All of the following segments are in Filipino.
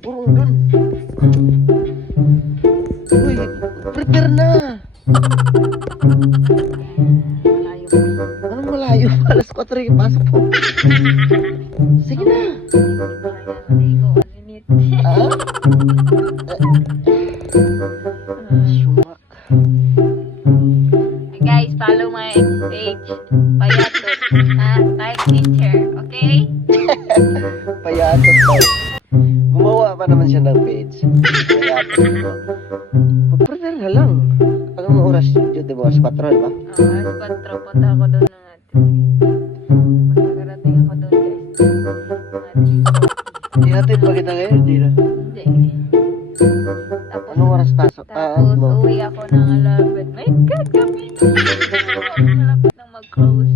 Purong dun. Uy, prepare na. Malayo pa. Anong malayo? Alas 4 yung pasok po. Sige na. Hindi pa kaya maligo. Ang init. Ah? Sumak. Guys, follow my page. Payatot. Type teacher. Okay? Payatot daw. Gumawa pa naman siya ng page. Payatot ko. Mag-prepare na lang. Anong oras yun? Di ba? 4 ba? Alas 4. Punta ako doon ng atin. Basta karating ako doon, guys. Ihatid pa kita ngayon, di na. Hindi. Tapos, Anong oras pasok? tapos uwi ako ng 11. My God, gabi na. Malapit nang mag-close.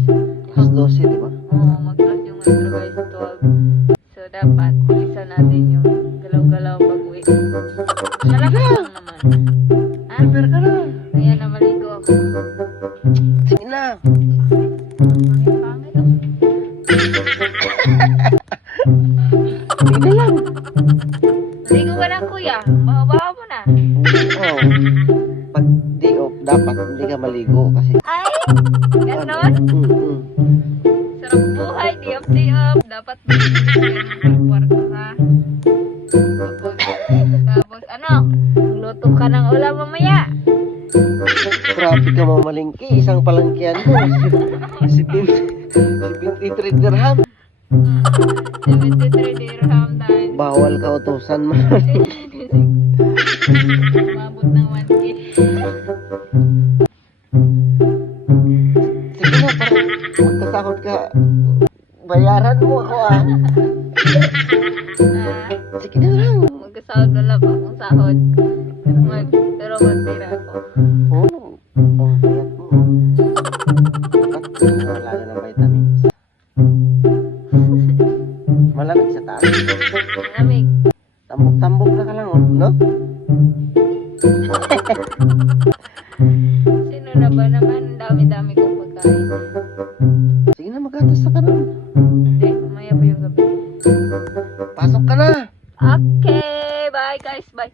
Alas 12, di ba? Oo, mag-close yung intro, guys, 12. So, dapat bilisan natin yung galaw-galaw pag-uwi. Malapit lang naman. Ah, Prepare ka na. ayan na, maligo ako. Sige na. Pangit-pangit, oh. Hindi na lang. Maligo ka na, kuya. Baho-baho mo na. Oo. Pag di off, dapat hindi ka maligo kasi. Ay, ganon. Sarap buhay, di up, di up. Dapat kwarto ka. Tapos ano? Luto ka ng ulam mamaya. Grabe ka mamalingki. Isang palangkihan mo. Si 23 dirham. 73 dirham dahil Bawal ka utusan mo. umabot ng 1K. Sige na, parang magkasahod ka. Bayaran mo ako ah. Sige na lang. Magkasahod na lang akong sahod. Pero magtira ako. Oo. Ang payat mo. Dapat wala na ng vitamins. Malamig sa taas. Malamig. Tambok-tambok na ka lang, oh, no? Sino na ba naman? Ang dami-dami kong pagkain. Sige na, magatas na ka nun. Hindi, mamaya pa yung gabi. Pasok ka na. Okay, bye guys, bye.